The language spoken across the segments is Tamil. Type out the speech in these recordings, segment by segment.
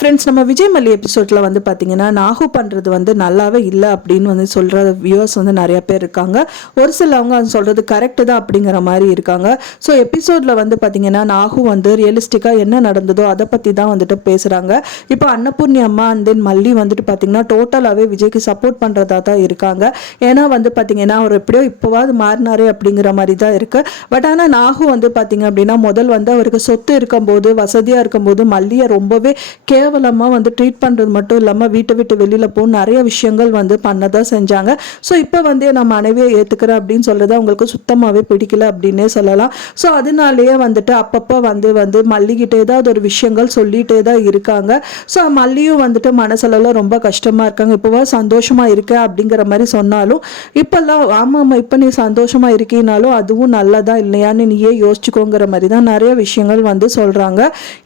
ஃப்ரெண்ட்ஸ், நம்ம விஜய் மல்லி எபிசோட்ல வந்து பார்த்தீங்கன்னா நாகு பண்ணுறது வந்து நல்லாவே இல்லை அப்படின்னு வந்து சொல்கிற வியூவர்ஸ் வந்து நிறைய பேர் இருக்காங்க. ஒரு சிலவங்க அது சொல்கிறது கரெக்டு தான் அப்படிங்கிற மாதிரி இருக்காங்க. ஸோ எபிசோடில் வந்து பார்த்தீங்கன்னா நாகு வந்து ரியலிஸ்டிக்காக என்ன நடந்ததோ அதை பற்றி தான் வந்துட்டு பேசுகிறாங்க. இப்போ அன்னபூர்ணி அம்மா அண்ட் தென் மல்லி வந்துட்டு பார்த்தீங்கன்னா டோட்டலாகவே விஜய்க்கு சப்போர்ட் பண்ணுறதா தான் இருக்காங்க. ஏன்னா வந்து பார்த்தீங்கன்னா அவர் எப்படியோ இப்போவாது மாறினாரே அப்படிங்கிற மாதிரி தான் இருக்குது. பட் ஆனால் நாகு வந்து பார்த்தீங்க அப்படின்னா முதல் வந்து அவருக்கு சொத்து இருக்கும்போது வசதியாக இருக்கும்போது மல்லியை ரொம்பவே கேவலமாக வந்து ட்ரீட் பண்ணுறது மட்டும் இல்லாமல் வீட்டை விட்டு வெளியில் போக நிறைய விஷயங்கள் வந்து பண்ணதான் செஞ்சாங்க. ஸோ இப்போ வந்து நான் மனைவியை ஏற்றுக்கிறேன் அப்படின்னு சொல்கிறது அவங்களுக்கு சுத்தமாகவே பிடிக்கல அப்படின்னே சொல்லலாம். ஸோ அதனாலேயே வந்துட்டு அப்பப்போ வந்து மல்லிகிட்ட ஏதாவது ஒரு விஷயங்கள் சொல்லிகிட்டே தான் இருக்காங்க. ஸோ மல்லியும் வந்துட்டு மனசெல்லாம் ரொம்ப கஷ்டமாக இருக்காங்க. இப்போவா சந்தோஷமாக இருக்க அப்படிங்கிற மாதிரி சொன்னாலும் இப்போல்லாம் ஆமாம் இப்போ நீ சந்தோஷமாக இருக்கீனாலும் அதுவும் நல்லதா இல்லையான்னு நீயே யோசிச்சுக்கோங்கிற மாதிரி தான் நிறைய விஷயங்கள் வந்து சொல்கிறாங்க.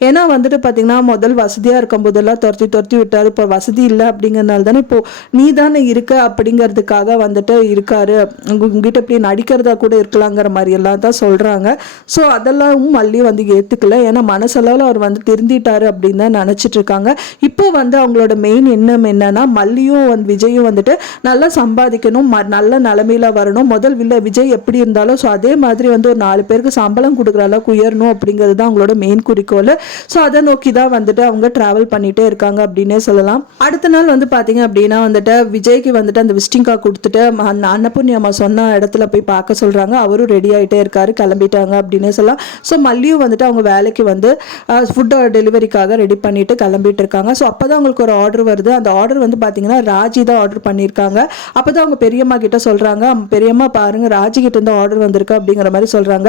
ஏன்னா வந்துட்டு பார்த்தீங்கன்னா முதல் வசதியாக இருக்கும்போதெல்லாம் துரத்தி விட்டாரு. இப்போ வசதி இல்லை அப்படிங்கிறதுனால தானே இப்போ நீ தானே இருக்க அப்படிங்கிறதுக்காக வந்துட்டு இருக்காரு. உங்ககிட்ட இப்படி நடிக்கிறதா கூட இருக்கலாங்கிற மாதிரி எல்லாம் தான் சொல்றாங்க. ஸோ அதெல்லாம் மல்லி வந்து ஏத்துக்கல. ஏன்னா மனசளவில் அவர் வந்து திருந்திட்டாரு அப்படின்னு தான் நினைச்சிட்டு இருக்காங்க. இப்போ வந்து அவங்களோட மெயின் எண்ணம் என்னன்னா மல்லியும் விஜயும் வந்துட்டு நல்லா சம்பாதிக்கணும், நல்ல நிலைமையில வரணும். முதல் விஜய் எப்படி இருந்தாலும் ஸோ அதே மாதிரி வந்து ஒரு 4 பேருக்கு சம்பளம் கொடுக்குற அளவுக்கு உயரணும் அப்படிங்கிறது தான் அவங்களோட மெயின் குறிக்கோள். ஸோ அதை நோக்கி தான் வந்துட்டு அவங்க டிராவல் பண்ணிட்டே இருக்காங்க அப்படின்னே சொல்லலாம். அடுத்த நாள் வந்து பாத்தீங்க அப்படின்னா வந்துட்டு விஜய்க்கு வந்துட்டு அந்த விசிட்டிங் கார்டு கொடுத்துட்டு அன்னபூர்ணி அம்மா சொன்ன இடத்துல போய் பார்க்க சொல்றாங்க. அவரும் ரெடி ஆகிட்டே இருக்காரு, கிளம்பிட்டாங்க அப்படின்னே சொல்லலாம். ஸோ மல்லியும் வந்துட்டு அவங்க வேலைக்கு வந்து ஃபுட் டெலிவரிக்காக ரெடி பண்ணிட்டு கிளம்பிட்டு இருக்காங்க. ஸோ அப்போதான் அவங்களுக்கு ஒரு ஆர்டர் வருது. அந்த ஆர்டர் வந்து பார்த்தீங்கன்னா ராஜி தான் ஆர்டர் பண்ணியிருக்காங்க. அப்போதான் அவங்க பெரியம்மா கிட்ட சொல்றாங்க, பெரியம்மா பாருங்க ராஜி கிட்ட இருந்து ஆர்டர் வந்திருக்கு அப்படிங்கிற மாதிரி சொல்றாங்க.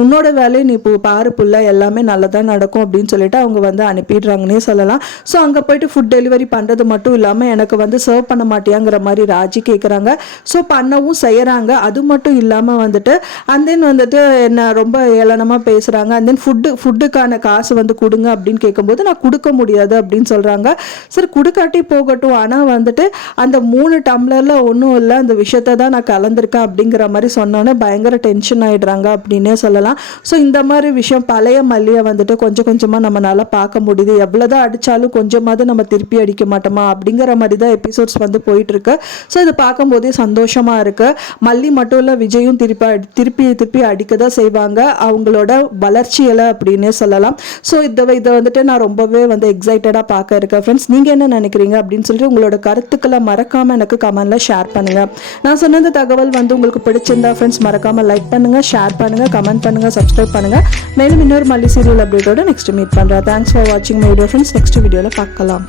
உன்னோட வேலையை நீ இப்போ பாரு புள்ள, எல்லாமே நல்லதா நடக்கும் அப்படின்னு சொல்லிட்டு அவங்க வந்து அனுப்பிடுறாங்கன்னே சொல்லலாம். ஸோ அங்கே போயிட்டு ஃபுட் டெலிவரி பண்ணுறது மட்டும் இல்லாமல் எனக்கு வந்து சர்வ் பண்ண மாட்டியாங்கிற மாதிரி ராஜி கேட்குறாங்க. ஸோ பண்ணவும் செய்கிறாங்க. அது மட்டும் இல்லாமல் வந்துட்டு அண்ட் தென் வந்துட்டு என்ன ரொம்ப ஏளனமாக பேசுகிறாங்க. அண்ட் தென் ஃபுட்டுக்கான காசு வந்து கொடுங்க அப்படின்னு கேட்கும்போது நான் கொடுக்க முடியாது அப்படின்னு சொல்கிறாங்க. சரி கொடுக்காட்டி போகட்டும், ஆனால் வந்துட்டு அந்த 3 டம்ளரில் ஒன்றும் இல்லை, அந்த விஷயத்தை தான் நான் கலந்துருக்கேன் அப்படிங்கிற மாதிரி சொன்னோன்னே பயங்கர டென்ஷன் ஆகிடுறாங்க அப்படின்னே சொல்லலாம். ஸோ இந்த மாதிரி விஷயம் பழைய மல்லியை வந்துட்டு கொஞ்சம் கொஞ்சமாக நம்மளால பார்க்க முடியுது. எவ்வளோதான் அடித்தாலும் கொஞ்சமாவது நம்ம திருப்பி அடிக்க மாட்டோமா அப்படிங்கிற மாதிரி தான் எபிசோட்ஸ் வந்து போயிட்டு இருக்கு. ஸோ இதை பார்க்கும்போதே சந்தோஷமா இருக்கு. மல்லி மட்டும் இல்லை விஜயும் திருப்பி அடிக்க தான் செய்வாங்க அவங்களோட வளர்ச்சியில அப்படின்னே சொல்லலாம். ஸோ இதை வந்துட்டு நான் ரொம்பவே வந்து எக்ஸைட்டடாக பார்க்க இருக்கேன். ஃப்ரெண்ட்ஸ், நீங்கள் என்ன நினைக்கிறீங்க அப்படின்னு சொல்லிட்டு உங்களோட கருத்துக்களை மறக்காம எனக்கு கமெண்ட்ல ஷேர் பண்ணுங்க. நான் சொன்ன தகவல் வந்து உங்களுக்கு பிடிச்சிருந்தா ஃப்ரெண்ட்ஸ் மறக்காம லைக் பண்ணுங்க, ஷேர் பண்ணுங்க, கமெண்ட் பண்ணுங்க, சப்ஸ்கிரைப் பண்ணுங்க. மேலும் இன்னொரு மல்லி சீரியல் அப்டேட்டோட நெக்ஸ்ட் மீட் பண்றேன். தேங்க்ஸ் ஃபார் வாட்சிங் மை வீடியோ ஃப்ரெண்ட்ஸ். நெக்ஸ்ட் வீடியோவில் பார்க்கலாம்.